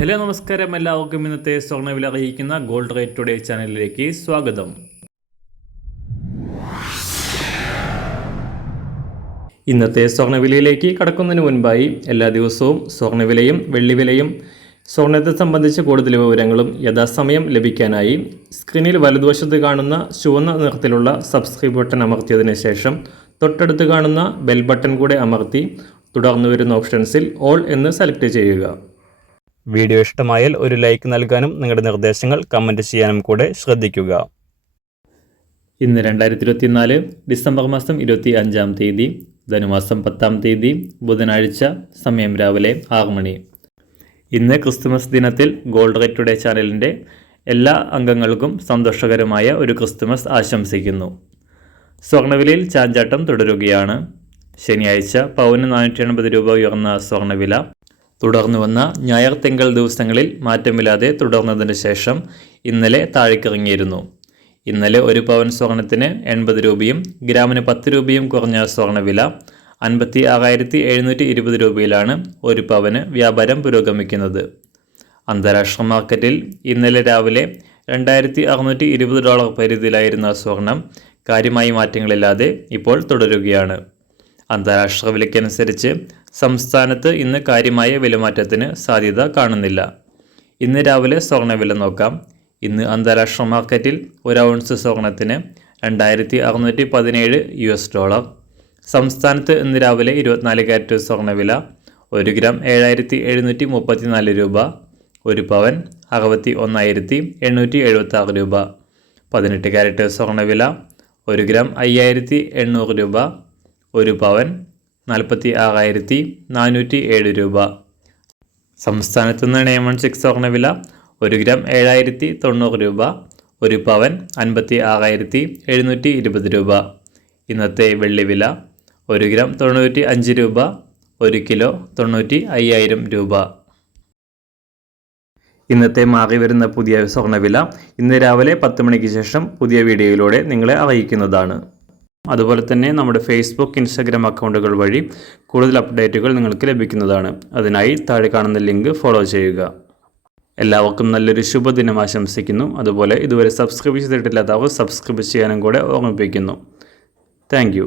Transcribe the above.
Hello നമസ്കാരം, എല്ലാവർക്കും ഇന്നത്തെ സ്വർണ്ണവില അറിയിക്കുന്ന ഗോൾഡ് റേറ്റ് ടുഡേ ചാനലിലേക്ക് സ്വാഗതം. ഇന്നത്തെ സ്വർണ്ണവിലയിലേക്ക് കടക്കുന്നതിന് മുൻപായി എല്ലാ ദിവസവും സ്വർണ്ണവിലയും വെള്ളിവിലയും സ്വർണ്ണത്തെ സംബന്ധിച്ച് കൂടുതൽ വിവരങ്ങളും യഥാസമയം ലഭിക്കാനായി സ്ക്രീനിൽ വലതുവശത്ത് കാണുന്ന ചുവന്ന നിറത്തിലുള്ള സബ്സ്ക്രൈബ് ബട്ടൺ അമർത്തിയതിനു ശേഷം തൊട്ടടുത്ത് കാണുന്ന ബെൽ ബട്ടൺ കൂടെ അമർത്തി തുടർന്ന് വരുന്ന ഓപ്ഷൻസിൽ ഓൾ എന്ന് സെലക്ട് ചെയ്യുക. വീഡിയോ ഇഷ്ടമായാൽ ഒരു ലൈക്ക് നൽകാനും നിങ്ങളുടെ നിർദ്ദേശങ്ങൾ കമൻറ്റ് ചെയ്യാനും കൂടെ ശ്രദ്ധിക്കുക. ഇന്ന് 2024 ഡിസംബർ മാസം 25-ാം തീയതി, ധനുമാസം 10-ാം തീയതി, ബുധനാഴ്ച, സമയം രാവിലെ 6 മണി. ഇന്ന് ക്രിസ്തുമസ് ദിനത്തിൽ ഗോൾഡ് റേറ്റ് ടുഡേ ചാനലിൻ്റെ എല്ലാ അംഗങ്ങൾക്കും സന്തോഷകരമായ ഒരു ക്രിസ്തുമസ് ആശംസിക്കുന്നു. സ്വർണ്ണവിലയിൽ ചാഞ്ചാട്ടം തുടരുകയാണ്. ശനിയാഴ്ച പവന് 480 രൂപ ഉയർന്ന സ്വർണ്ണവില തുടർന്നു വന്ന ഞായർ തിങ്കൾ ദിവസങ്ങളിൽ മാറ്റമില്ലാതെ തുടർന്നതിന് ശേഷം ഇന്നലെ താഴേക്കിറങ്ങിയിരുന്നു. ഇന്നലെ ഒരു പവൻ സ്വർണത്തിന് 80 രൂപയും ഗ്രാമിന് 10 രൂപയും കുറഞ്ഞ സ്വർണ്ണവില 56,720 രൂപയിലാണ് ഒരു പവന് വ്യാപാരം പുരോഗമിക്കുന്നത്. അന്താരാഷ്ട്ര മാർക്കറ്റിൽ ഇന്നലെ രാവിലെ $2,620 പരിധിയിലായിരുന്ന സ്വർണം കാര്യമായ മാറ്റങ്ങളില്ലാതെ ഇപ്പോൾ തുടരുകയാണ്. അന്താരാഷ്ട്ര വിലയ്ക്കനുസരിച്ച് സംസ്ഥാനത്ത് ഇന്ന് കാര്യമായ വിലമാറ്റത്തിന് സാധ്യത കാണുന്നില്ല. ഇന്ന് രാവിലെ സ്വർണ്ണവില നോക്കാം. ഇന്ന് അന്താരാഷ്ട്ര മാർക്കറ്റിൽ ഒരു ഔൺസ് സ്വർണത്തിന് $2,617. സംസ്ഥാനത്ത് ഇന്ന് രാവിലെ 24 കാരറ്റ് സ്വർണ്ണവില 1 ഗ്രാം 7,734 രൂപ, ഒരു പവൻ 61,876 രൂപ. 18 കാരറ്റ് സ്വർണ്ണവില 1 ഗ്രാം 5,800 രൂപ, ഒരു പവൻ 46,407 രൂപ. സംസ്ഥാനത്ത് നിന്ന് 916 സ്വർണ്ണവില 1 ഗ്രാം 7,090 രൂപ, ഒരു പവൻ 56,720 രൂപ. ഇന്നത്തെ വെള്ളിവില 1 ഗ്രാം 95 രൂപ, 1 കിലോ 95,000 രൂപ. ഇന്നത്തെ മാറി വരുന്ന പുതിയ സ്വർണ്ണവില ഇന്ന് രാവിലെ 10 മണിക്ക് ശേഷം പുതിയ വീഡിയോയിലൂടെ നിങ്ങളെ അറിയിക്കുന്നതാണ്. അതുപോലെ തന്നെ നമ്മുടെ ഫേസ്ബുക്ക്, ഇൻസ്റ്റാഗ്രാം അക്കൗണ്ടുകൾ വഴി കൂടുതൽ അപ്ഡേറ്റുകൾ നിങ്ങൾക്ക് ലഭിക്കുന്നതാണ്. അതിനായി താഴെ കാണുന്ന ലിങ്ക് ഫോളോ ചെയ്യുക. എല്ലാവർക്കും നല്ലൊരു ശുഭദിനം ആശംസിക്കുന്നു. അതുപോലെ ഇതുവരെ സബ്സ്ക്രൈബ് ചെയ്തിട്ടില്ലാത്തവർ സബ്സ്ക്രൈബ് ചെയ്യാനും കൂടെ ഓർമ്മിപ്പിക്കുന്നു. താങ്ക്